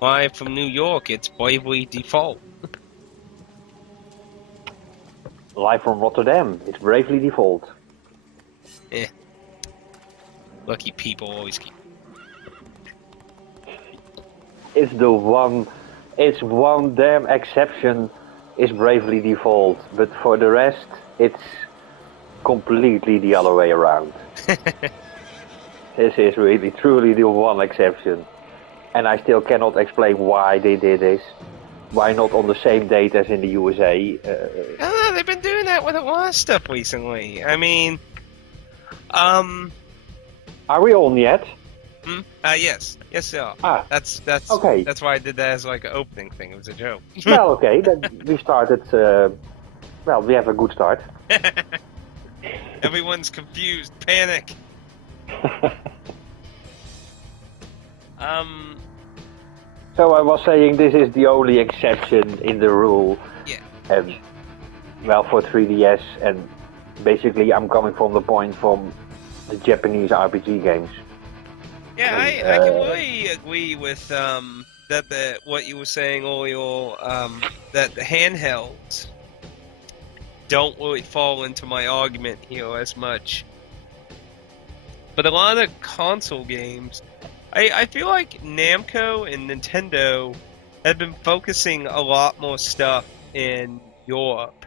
Live from New York, it's Bravely Default. Live from Rotterdam, it's Bravely Default. Eh. Lucky people always keep. It's one damn exception is Bravely Default, but for the rest, it's completely the other way around. This is really, truly the one exception. And I still cannot explain why they did this. Why not on the same date as in the USA? I don't know, they've been doing that with a lot of stuff recently. I mean, Are we on yet? yes, they are. That's okay. That's why I did that as like an opening thing. It was a joke. Well, okay, then we started. Well, we have a good start. Everyone's confused. Panic. So I was saying this is the only exception in the rule. Yeah. And well, for 3DS, and basically I'm coming from the point from the Japanese RPG games. Yeah, I can really agree with that what you were saying earlier, that the handhelds don't really fall into my argument here as much. But a lot of console games, I feel like Namco and Nintendo have been focusing a lot more stuff in Europe.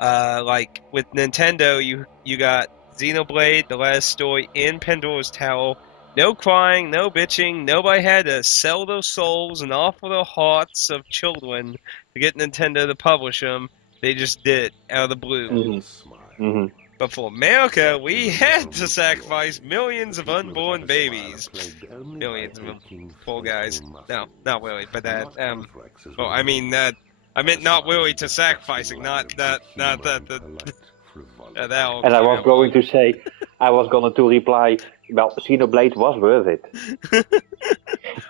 Like with Nintendo, you got Xenoblade, The Last Story, and Pandora's Tower. No crying, no bitching. Nobody had to sell their souls and offer their hearts of children to get Nintendo to publish them. They just did it out of the blue. Mm-hmm. But for America, we had to sacrifice millions of unborn babies. Millions of them. Poor guys. No, not really, but that, well, I mean, I meant not really to sacrificing, not that And I was going to say, I was going to reply, well, Xenoblade was worth it.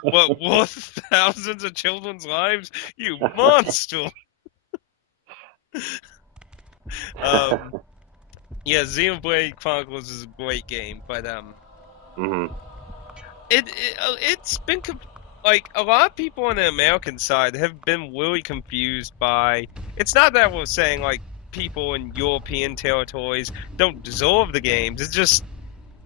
What, worth thousands of children's lives? You monster! Yeah, Xenoblade Chronicles is a great game, but it's been like a lot of people on the American side have been really confused by. It's not that we're saying like people in European territories don't deserve the games. It's just,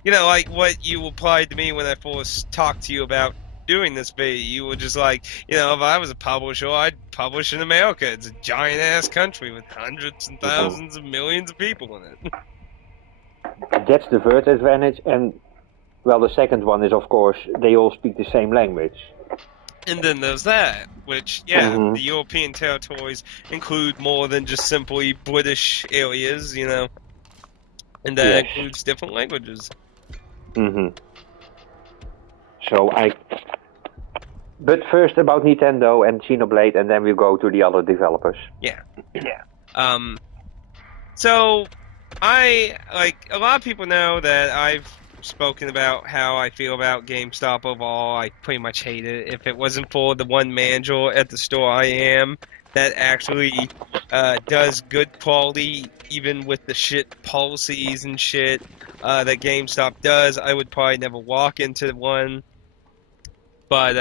you know, like what you replied to me when I first talked to you about doing this video. You were just like, you know, if I was a publisher, I'd publish in America. It's a giant ass country with hundreds and thousands of millions of people in it. That's the first advantage, and well, the second one is, of course, they all speak the same language. And then there's that, which, yeah, the European territories include more than just simply British areas, you know, and that includes different languages. So but first about Nintendo and Xenoblade, and then we go to the other developers. Yeah. So, like, a lot of people know that I've spoken about how I feel about GameStop overall. I pretty much hate it. If it wasn't for the one manager at the store I am that actually does good quality, even with the shit policies and shit that GameStop does, I would probably never walk into one. But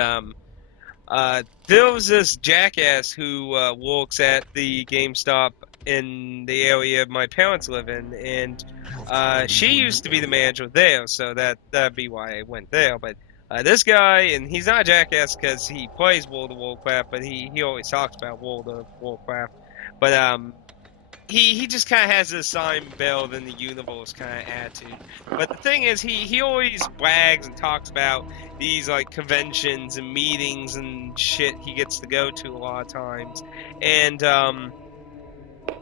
there was this jackass who works at the GameStop in the area my parents live in, and she used to be the manager there, so that'd be why I went there. But this guy, and he's not a jackass because he plays World of Warcraft, but he always talks about World of Warcraft. But he just kind of has this Simon Bell than the universe kind of attitude. But the thing is, he always brags and talks about these like conventions and meetings and shit he gets to go to a lot of times. And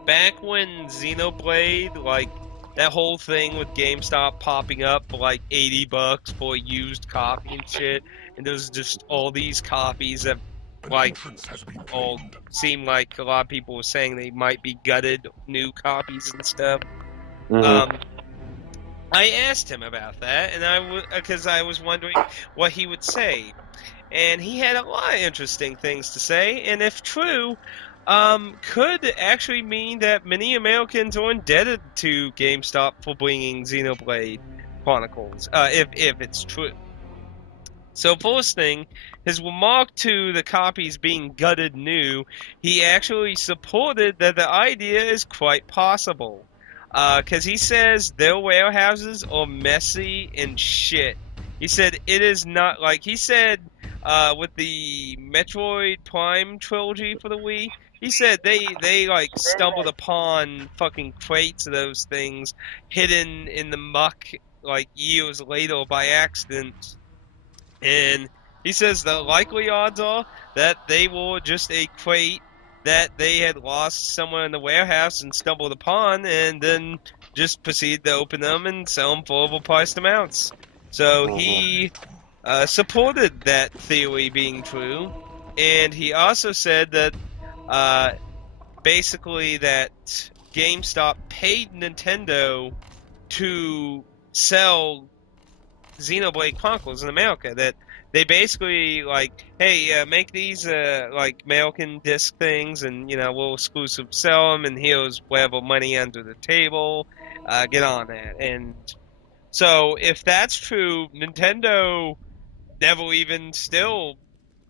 back when Xenoblade, like that whole thing with GameStop popping up for like $80 for a used copy and shit, and there's just all these copies that like all seem like a lot of people were saying they might be gutted new copies and stuff. I asked him about that, and because I was wondering what he would say, and he had a lot of interesting things to say. And if true, could actually mean that many Americans are indebted to GameStop for bringing Xenoblade Chronicles, if it's true. So first thing, his remark to the copies being gutted new, he actually supported that the idea is quite possible. Because he says their warehouses are messy and shit. He said it is not like he said with the Metroid Prime trilogy for the Wii. He said they like stumbled upon fucking crates of those things hidden in the muck like years later by accident, and he says the likely odds are that they were just a crate that they had lost somewhere in the warehouse and stumbled upon, and then just proceeded to open them and sell them for overpriced amounts. So he supported that theory being true, and he also said that uh, basically that GameStop paid Nintendo to sell Xenoblade Chronicles in America. That they basically like, hey, make these like American disc things, and we'll exclusive sell them, and here's whatever money under the table. Get on that. And so if that's true, Nintendo never even still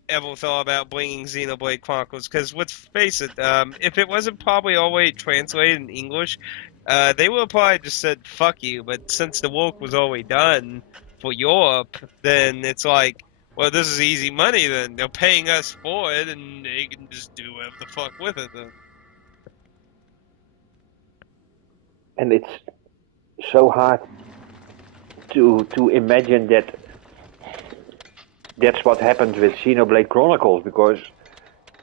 ever thought about bringing Xenoblade Chronicles, because let's face it, if it wasn't probably already translated in English, they would have probably just said "fuck you." But since the work was already done for Europe, then it's like, well, this is easy money. Then they're paying us for it, and they can just do whatever the fuck with it. Then. And it's so hard to imagine that that's what happened with Xenoblade Chronicles, because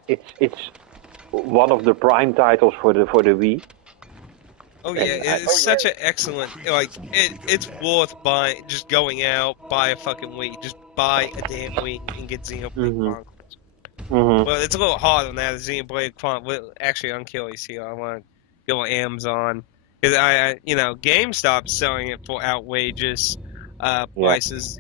it's one of the prime titles for the Wii. Oh yeah, it's such an excellent, like, it's worth buying, just going out, buy a fucking Wii, just buy a damn Wii and get Xenoblade Chronicles. Well, it's a little hard on that, Xenoblade Chronicles. Actually, I'm curious here, I want to go on Amazon, because GameStop's selling it for outrageous prices.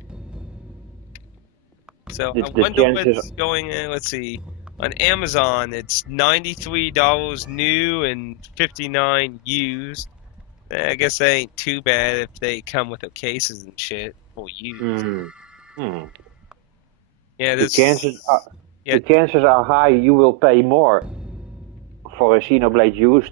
So I wonder what's going in, let's see. On Amazon, it's $93 new and $59 used. I guess that ain't too bad if they come with the cases and shit for used. Yeah, the chances are high you will pay more for a Xenoblade used.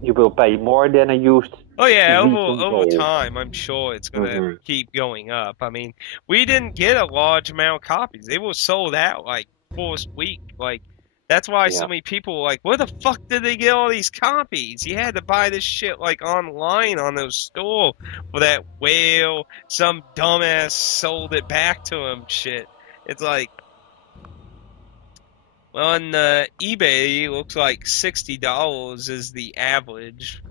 You will pay more than a used. Oh yeah, over time, I'm sure it's gonna keep going up. I mean, we didn't get a large amount of copies. They were sold out like first week. Like that's why so many people were like, "Where the fuck did they get all these copies?" You had to buy this shit like online on those store for that whale. Some dumbass sold it back to him. Shit, it's like. Well, on eBay, it looks like $60 is the average,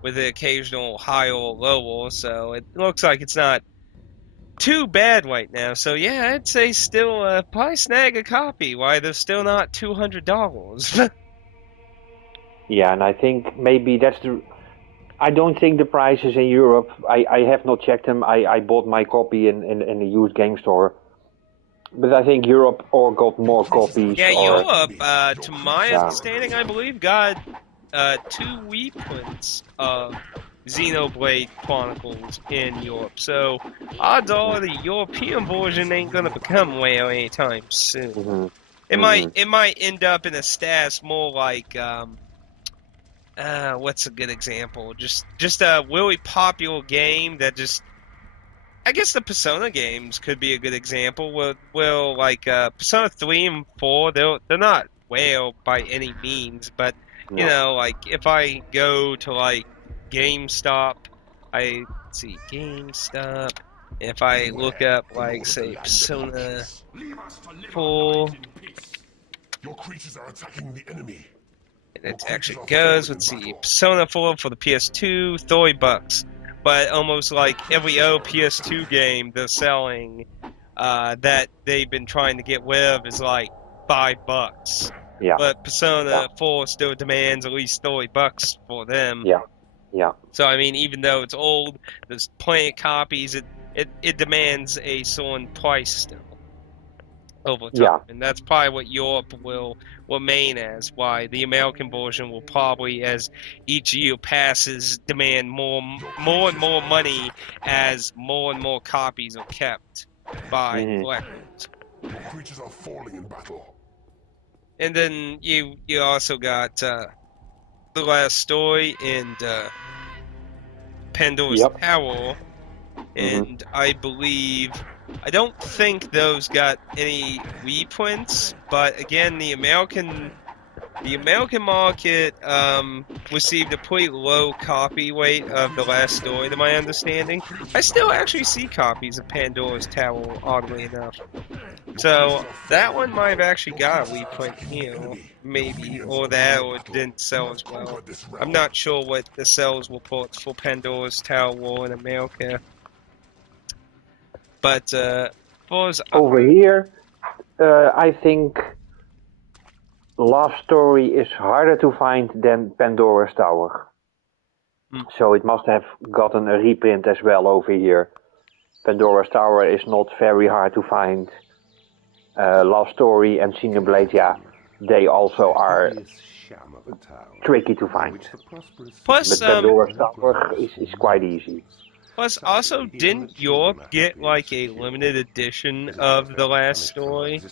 with the occasional high or lower, so it looks like it's not too bad right now. So yeah, I'd say still probably snag a copy. Why they're still not $200? Yeah, and I think maybe that's the. I don't think the prices in Europe. I have not checked them. I bought my copy in a used game store. But I think Europe or got more copies. Yeah, Europe, to my understanding, I believe, got 2 Wii prints of Xenoblade Chronicles in Europe. So odds are the European version ain't gonna become WoW anytime soon. It might end up in a status more like what's a good example? Just a really popular game that just. I guess the Persona games could be a good example. Well, like Persona 3 and 4, they're not well by any means, but like if I go to like GameStop, GameStop. If I look up like say Persona 4, your creatures are attacking the enemy. And it actually goes. Let's see, Persona 4 for the PS2, $30. But almost like every PS2 game they're selling that they've been trying to get rid of is like $5. Yeah. But Persona 4 still demands at least $30 for them. Yeah. So I mean, even though it's old, there's plenty of copies. It demands a certain price still over time, and that's probably what Europe will remain as. Why the American version will probably, as each year passes, demand more and more money as more and more copies are kept. buy Mhm. collectibles. Your creatures are falling in battle. And then you also got the last story and Pandora's Yep. Tower, Mhm. and I don't think those got any reprints, but again, the American market received a pretty low copy weight of the last story, to my understanding. I still actually see copies of Pandora's Tower, oddly enough. So that one might have actually got a reprint here, maybe, or that, or it didn't sell as well. I'm not sure what the sales reports for Pandora's Tower were in America, but far as Over here, I think Love Story is harder to find than Pandora's Tower. So it must have gotten a reprint as well over here. Pandora's Tower is not very hard to find. Love Story and Xenoblade, yeah, they also are tricky to find. plus, But Pandora's Tower is quite easy. plus, also, didn't Europe get like a limited edition of the last story?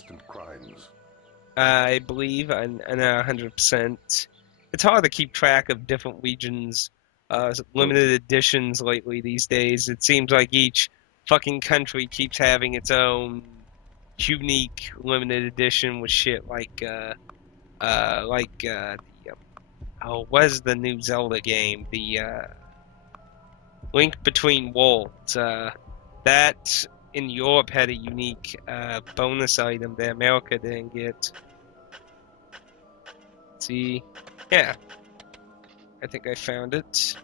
I believe, and 100%. It's hard to keep track of different regions' limited editions lately these days. It seems like each fucking country keeps having its own unique limited edition with shit like what is the new Zelda game? The Link Between Worlds. That in Europe had a unique bonus item that America didn't get. See, yeah, I think I found it.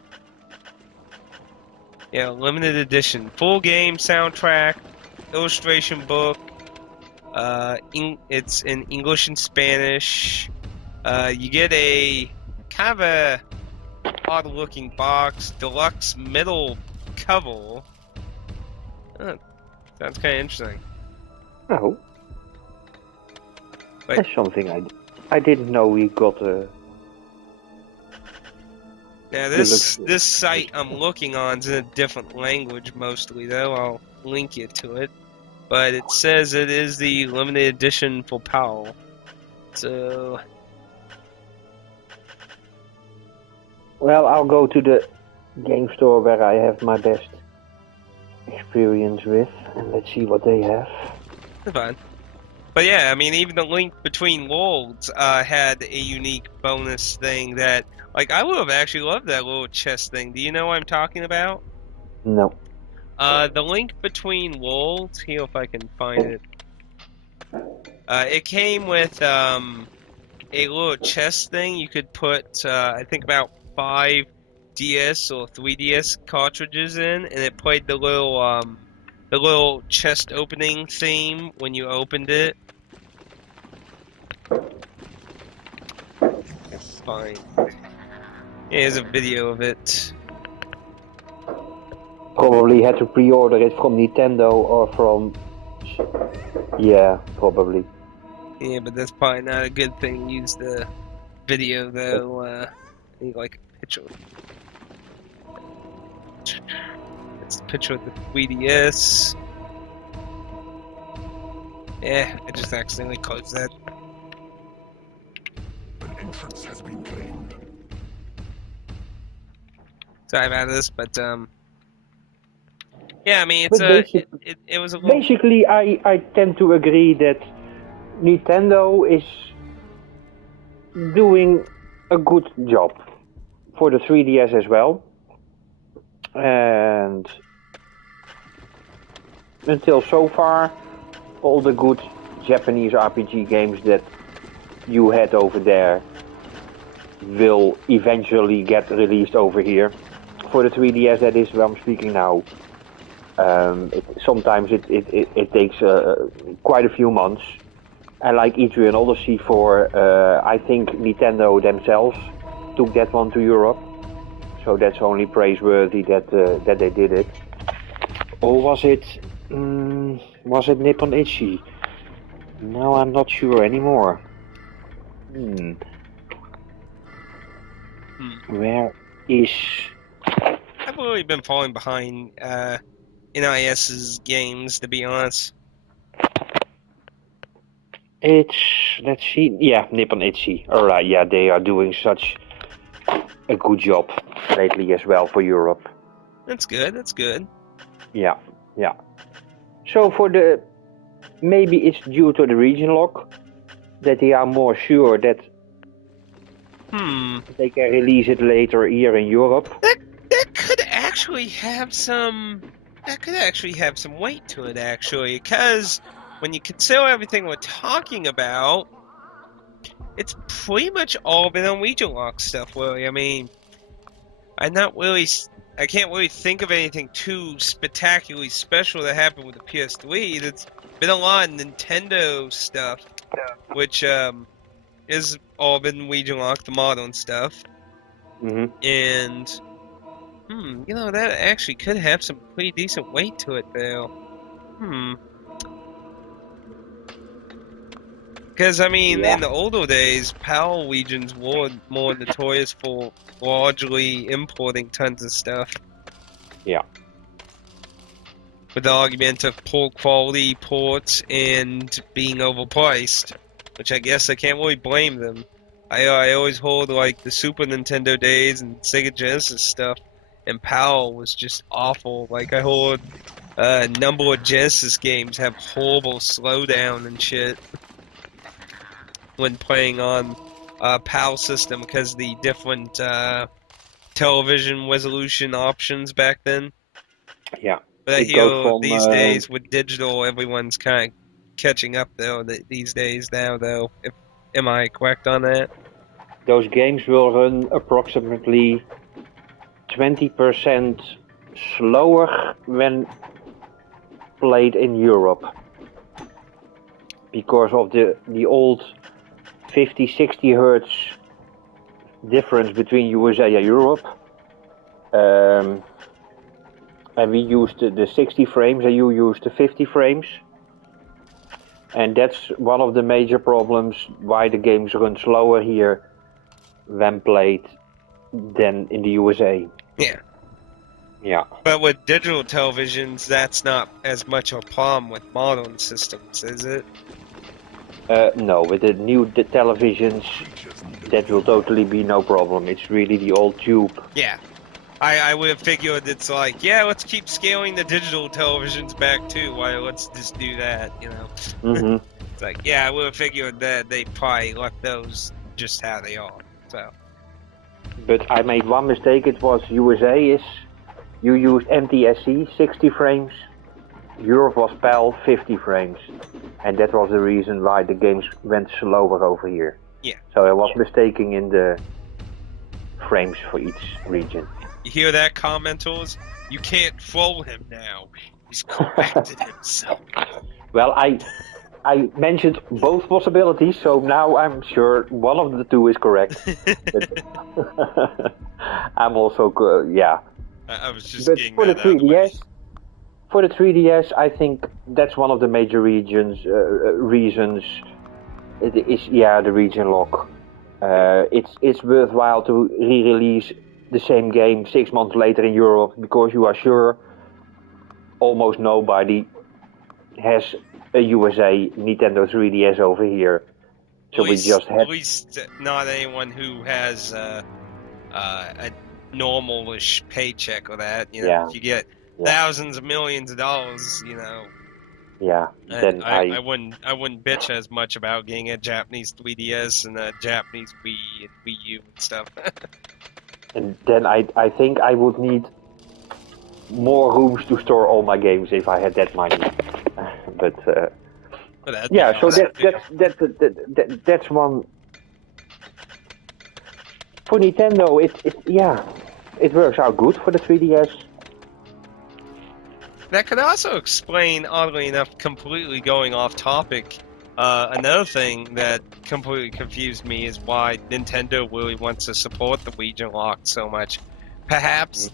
Yeah, limited edition, full game soundtrack, illustration book. It's in English and Spanish. You get a kind of a odd-looking box, deluxe metal cover. Sounds kind of interesting. Oh, Like, that's something I didn't know we got a. yeah, this site I'm looking on is in a different language mostly, though. I'll link you to it. But it says it is the limited edition for PAL. So, Well, I'll go to the game store where I have my best experience with, and let's see what they have. it's fine. But yeah, I mean, even the Link Between Worlds had a unique bonus thing that, like, I would have actually loved that little chest thing. Do you know what I'm talking about? No. The Link Between Worlds, here if I can find it. It came with a little chest thing. You could put, I think, about 5 DS or 3DS cartridges in, and it played the little chest opening theme when you opened it. Fine. Here's a video of it. Probably had to pre-order it from Nintendo or from. Yeah, probably. Yeah, but that's probably not a good thing. Use the video though. I need like a picture. It's a picture of the 3DS. Yeah, I just accidentally closed that. An entrance has been claimed. Sorry about this, but yeah, I mean But it was a little. basically, I tend to agree that Nintendo is doing a good job for the 3DS as well. And until so far, all the good Japanese RPG games that you had over there will eventually get released over here. For the 3DS, that is where I'm speaking now. Sometimes it takes quite a few months. And like Adrian Odyssey 4, I think Nintendo themselves took that one to Europe. So that's only praiseworthy that they did it. Or was it Nippon Ichi? No, I'm not sure anymore. Where is... I've really been falling behind NIS's games, to be honest. It's, let's see, yeah, Nippon Ichi. Alright, yeah, they are doing such a good job lately as well for Europe. That's good. That's good. Yeah, yeah. So maybe it's due to the region lock that they are more sure that they can release it later here in Europe. That could actually have some. That could actually have some weight to it, actually, because when you consider everything we're talking about, it's pretty much all been on region lock stuff. Really, I mean, I can't really think of anything too spectacularly special that happened with the PS3. That's been a lot of Nintendo stuff, which is all been region locked, the modern stuff, and that actually could have some pretty decent weight to it, though. Because, I mean, in the older days, PAL regions were more notorious for largely importing tons of stuff. Yeah. With the argument of poor quality ports and being overpriced, which I guess I can't really blame them. I always hold, like, the Super Nintendo days and Sega Genesis stuff, and PAL was just awful. Like, I hold a number of Genesis games have horrible slowdown and shit when playing on PAL system because the different television resolution options back then. Yeah. But I hear these days with digital, everyone's kind of catching up though. These days now, though, am I correct on that? Those games will run approximately 20% slower when played in Europe because of the old 50-60 hertz difference between USA and Europe. And we used the 60 frames and you used the 50 frames. And that's one of the major problems why the games run slower here when played than in the USA. Yeah. Yeah. But with digital televisions, that's not as much a problem with modern systems, is it? No, with the new televisions, that will totally be no problem. It's really the old tube. Yeah. I would have figured it's like, yeah, let's keep scaling the digital televisions back too. Why, let's just do that, you know? Mm-hmm. It's like, yeah, I would have figured that they probably left those just how they are. So. But I made one mistake. It was USA you used NTSC 60 frames. Europe was PAL 50 frames. And that was the reason why the games went slower over here. Yeah. So I was mistaken in the frames for each region. You hear that, commenters? You can't troll him now. He's corrected himself. Well, I mentioned both possibilities, so now I'm sure one of the two is correct. I'm also, yeah. I was just but getting for that the 3DS, for the 3DS, I think that's one of the major reasons. It is, yeah, the region lock. It's worthwhile to re-release the same game 6 months later in Europe because you are sure almost nobody has a USA Nintendo 3DS over here. So we just had... At least not anyone who has a normal-ish paycheck or that. You know, yeah. if you get thousands of millions of dollars, you know. Yeah. Then I wouldn't bitch as much about getting a Japanese 3DS and a Japanese Wii and Wii U and stuff. And then I think I would need more rooms to store all my games if I had that money. But yeah, so that's one. For Nintendo, it works out good for the 3DS. That could also explain, oddly enough, completely going off topic. Another thing that completely confused me is why Nintendo really wants to support the region lock so much. Perhaps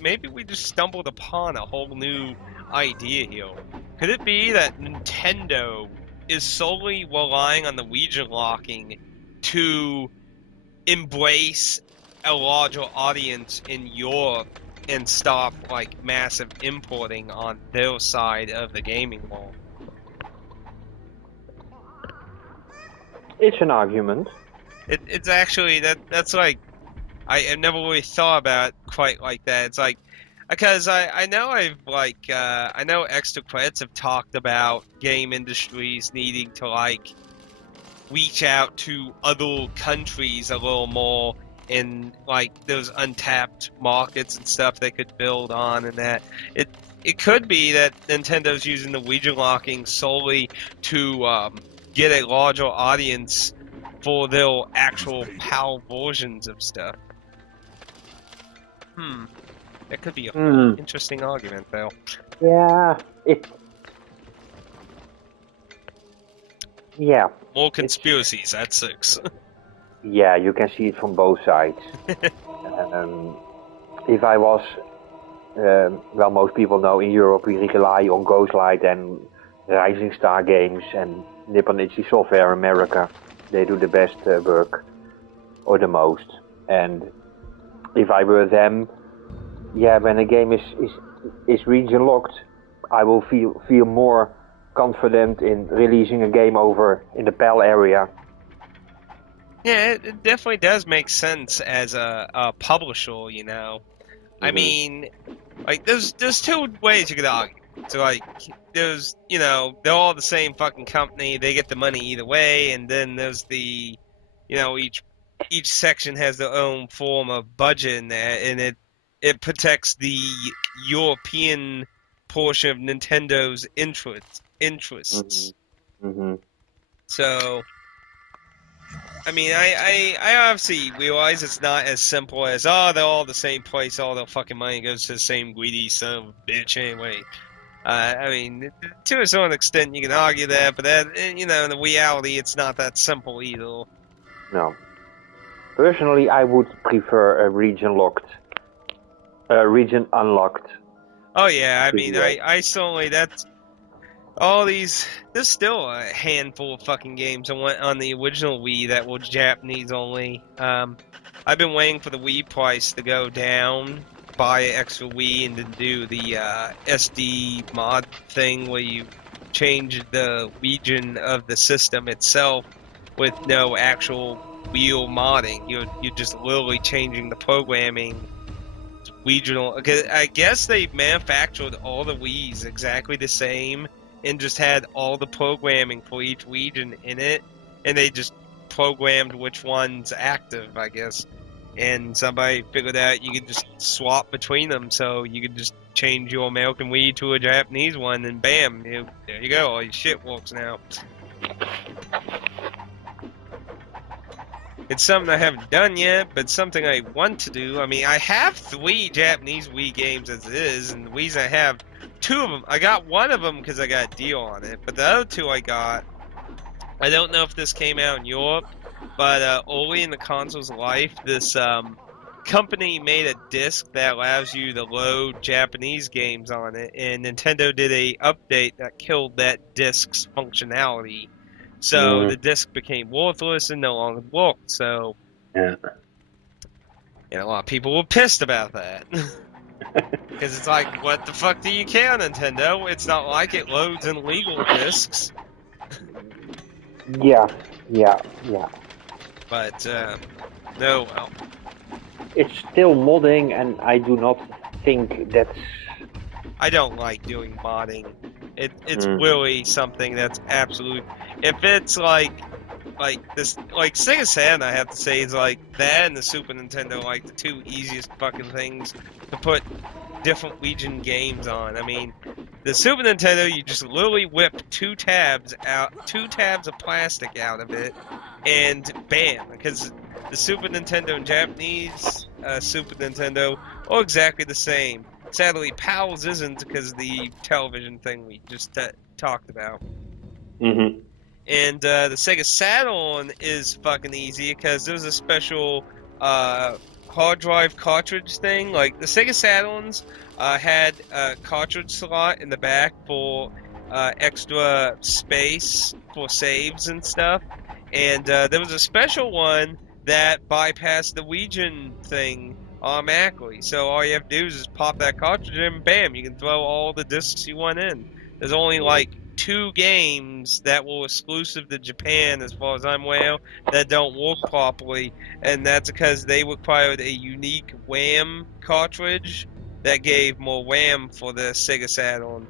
maybe we just stumbled upon a whole new idea here. Could it be that Nintendo is solely relying on the region locking to embrace a larger audience in Europe and stop like massive importing on their side of the gaming wall. It's an argument. It's actually that's like I have never really thought about it quite like that. It's like because I know I know extra credits have talked about game industries needing to like reach out to other countries a little more in like those untapped markets and stuff they could build on, and that it could be that Nintendo's using the region locking solely to get a larger audience for their actual PAL versions of stuff. That could be an interesting argument, though. Yeah, yeah. More conspiracies at 6. Yeah, you can see it from both sides. If I was, well, most people know in Europe we rely on Ghostlight and Rising Star Games and Nippon Ichi Software America. They do the best work, or the most. And if I were them, yeah, when a game is region locked, I will feel more confident in releasing a game over in the PAL area. Yeah, it definitely does make sense as a publisher, you know. I mean, like there's two ways you could argue. So like there's they're all the same fucking company, they get the money either way, and then there's the each section has their own form of budget in there, and it protects the European portion of Nintendo's interests. So I mean, I obviously realize it's not as simple as, oh, they're all the same place, all their fucking money goes to the same greedy son of a bitch anyway. I mean, to a certain extent you can argue that, but that, in the reality it's not that simple either. No. Personally, I would prefer a region unlocked. Oh yeah, I mean, I certainly, that's... there's still a handful of fucking games on the original Wii that were Japanese only. I've been waiting for the Wii price to go down, buy an extra Wii, and then do the SD mod thing where you change the region of the system itself with no actual real modding. You're just literally changing the programming regional. I guess they manufactured all the Wiis exactly the same and just had all the programming for each region in it, and they just programmed which one's active, I guess. And somebody figured out you could just swap between them, so you could just change your American Wii to a Japanese one, and bam, there you go, all your shit works now. It's something I haven't done yet, but something I want to do. I mean, I have 3 Japanese Wii games as it is, and the Wiis I have, 2 of them. I got one of them because I got a deal on it, but the other 2 I got, I don't know if this came out in Europe, but early in the console's life, this company made a disc that allows you to load Japanese games on it, and Nintendo did a update that killed that disc's functionality. So the disc became worthless and no longer worked. So yeah, a lot of people were pissed about that. Because it's like, what the fuck do you care, Nintendo? It's not like it loads in legal discs. Yeah. But, no, well. It's still modding, and I do not think that's... I don't like doing modding. It's really something that's absolute... If it's like this, like Sega Saturn, I have to say, is like that and the Super Nintendo, like the 2 easiest fucking things to put different region games on. I mean, the Super Nintendo, you just literally whip 2 tabs of plastic out of it, and bam, because the Super Nintendo and Japanese Super Nintendo are exactly the same. Sadly, PAL's isn't because of the television thing we just talked about. And the Sega Saturn is fucking easy because there's a special hard drive cartridge thing. Like the Sega Saturns had a cartridge slot in the back for extra space for saves and stuff. And there was a special one that bypassed the region thing automatically. So all you have to do is just pop that cartridge in, and bam, you can throw all the discs you want in. There's only like 2 games that were exclusive to Japan, as far as I'm aware, that don't work properly, and that's because they required a unique RAM cartridge that gave more RAM for the Sega Saturn.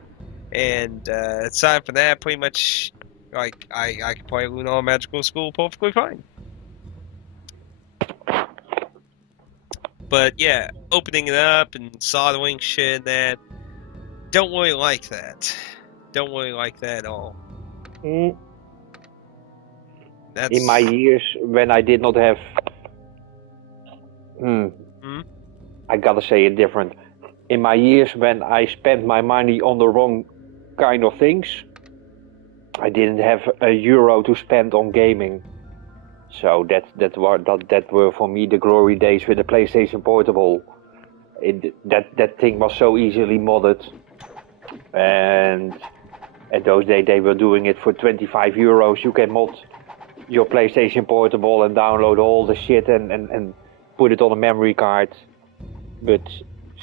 And aside from that, pretty much, like, I can play Lunar Magical School perfectly fine. But yeah, opening it up and soldering shit and that, don't really like that. Don't really like that at all. Mm. That's In my years when I did not have, I gotta say it different. In my years when I spent my money on the wrong kind of things, I didn't have a euro to spend on gaming. So that were for me the glory days with the PlayStation Portable. That thing was so easily modded, and at those days they were doing it for 25 euros. You can mod your PlayStation Portable and download all the shit and put it on a memory card. But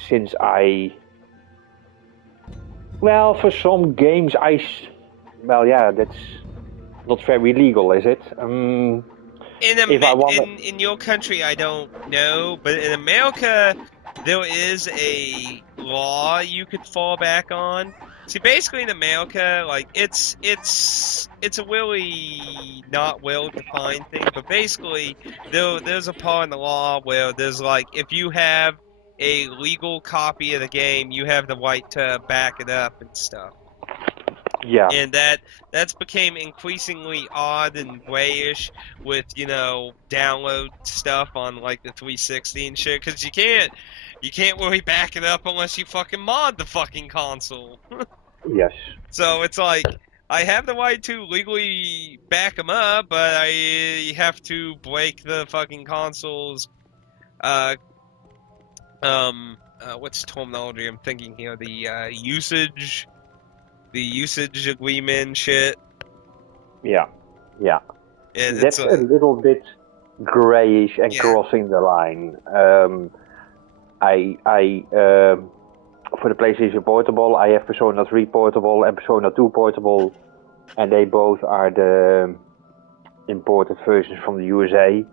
since for some games that's not very legal, is it? in your country, I don't know, but in America, there is a law you could fall back on. See, basically in America, like it's a really not well defined thing, but basically there's a part in the law where there's like if you have a legal copy of the game, you have the right to back it up and stuff. Yeah. And that's became increasingly odd and grayish with, download stuff on like the 360 and shit, because you can't really back it up unless you fucking mod the fucking console. Yes. So it's like I have the right to legally back them up, but I have to break the fucking console's what's terminology I'm thinking here? The usage agreement shit. Yeah. And that's a little bit grayish and Yeah. crossing the line. I for the PlayStation Portable, I have Persona 3 Portable and Persona 2 Portable, and they both are the imported versions from the USA.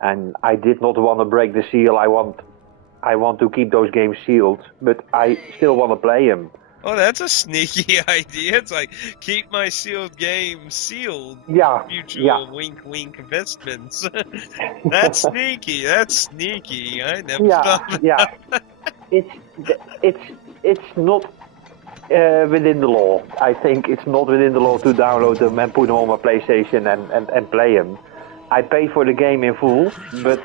And I did not want to break the seal. I want to keep those games sealed, but I still want to play them. Oh, that's a sneaky idea. It's like, keep my sealed game sealed. Yeah. Mutual wink wink investments. That's sneaky. I never thought of that. It's not within the law. I think it's not within the law to download them and put them on my PlayStation and play them. I pay for the game in full, but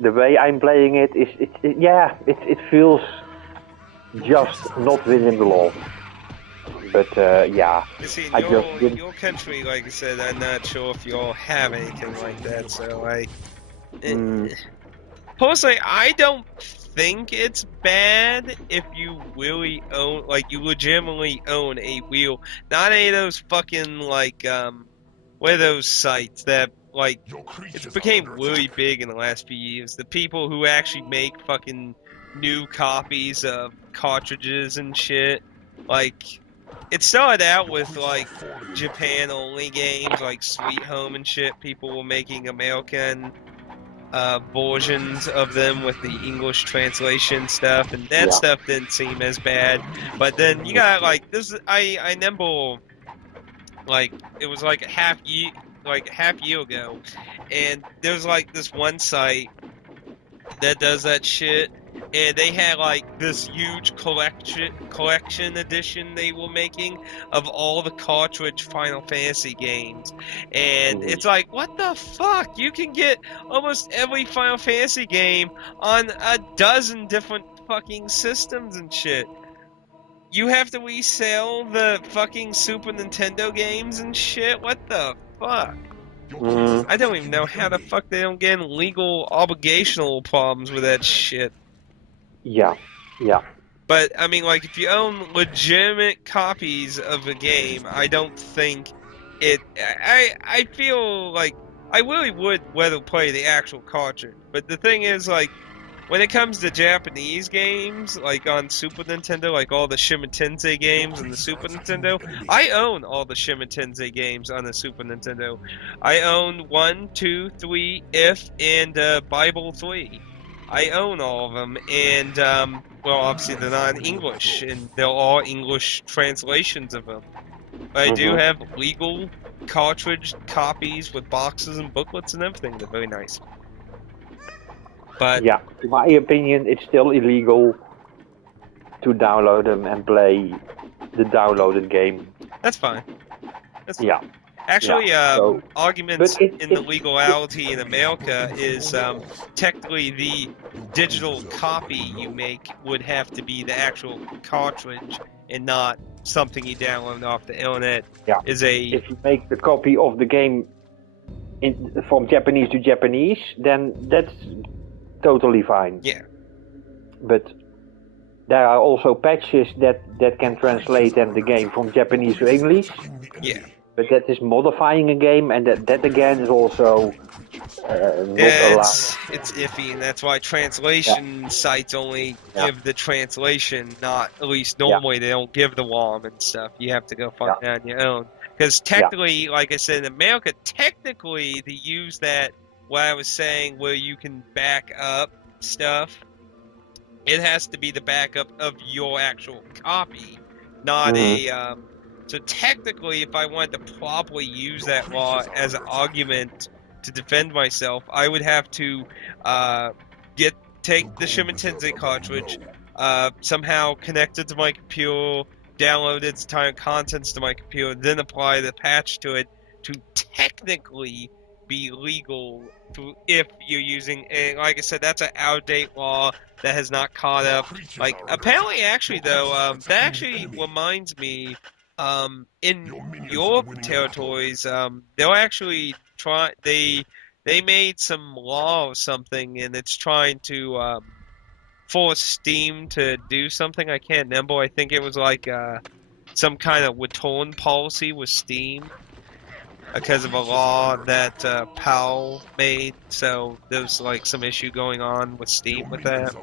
the way I'm playing it it feels just not within the law. But You see, in your country, like I said, I'm not sure if you all have anything like that. So personally, I don't think it's bad if you really own, like, you legitimately own a wheel. Not any of those fucking what are those sites that it became really big in the last few years. The people who actually make fucking new copies of cartridges and shit. Like, it started out with like Japan only games like Sweet Home and shit. People were making American versions of them with the English translation stuff, and that stuff didn't seem as bad. But then you got like this. I remember like it was like a half year ago, and there's like this one site that does that shit, and they had like this huge collection edition they were making of all the cartridge Final Fantasy games, and it's like, what the fuck? You can get almost every Final Fantasy game on a dozen different fucking systems and shit. You have to resell the fucking Super Nintendo games and shit? What the fuck? I don't even know how the fuck they don't get in legal obligational problems with that shit. Yeah. But, I mean, like, if you own legitimate copies of a game, I don't think it... I feel like I really would rather play the actual cartridge. But the thing is, like, when it comes to Japanese games, like on Super Nintendo, like all the Shimitinze games on the Super Nintendo, I own all the Shimitinze games on the Super Nintendo. I own 1, 2, 3, If, and Bible 3. I own all of them, and well, obviously they're not in English, and they're all English translations of them. But I do have legal cartridge copies with boxes and booklets and everything. They're very nice. But yeah, in my opinion, it's still illegal to download them and play the downloaded game. that's fine. That's fine. Yeah. Actually, so- arguments but in the legality in America is technically the digital copy you make would have to be the actual cartridge and not something you download off the internet. Yeah. Is a If you make the copy of the game from Japanese to Japanese, then that's totally fine. Yeah. But there are also patches that can translate then the game from Japanese to English. Yeah. But that is modifying a game, and that again is also not allowed. It's iffy, and that's why translation sites only give the translation, not at least normally they don't give the WOM and stuff. You have to go find that on your own. Because technically, like I said, in America, technically they use that, what I was saying, where you can back up stuff. It has to be the backup of your actual copy, not a... So technically, if I wanted to properly use that law as an argument to defend myself, I would have to take the Shimitinze cartridge, somehow connect it to my computer, download its entire contents to my computer, then apply the patch to it to technically be legal if you're using. And like I said, that's an out-of-date law that has not caught up. Like apparently, actually though, that actually reminds me. In your territories, they'll actually try. They made some law or something, and it's trying to force Steam to do something. I can't remember. I think it was like some kind of return policy with Steam because of a law that Powell made. So there's like some issue going on with Steam with that.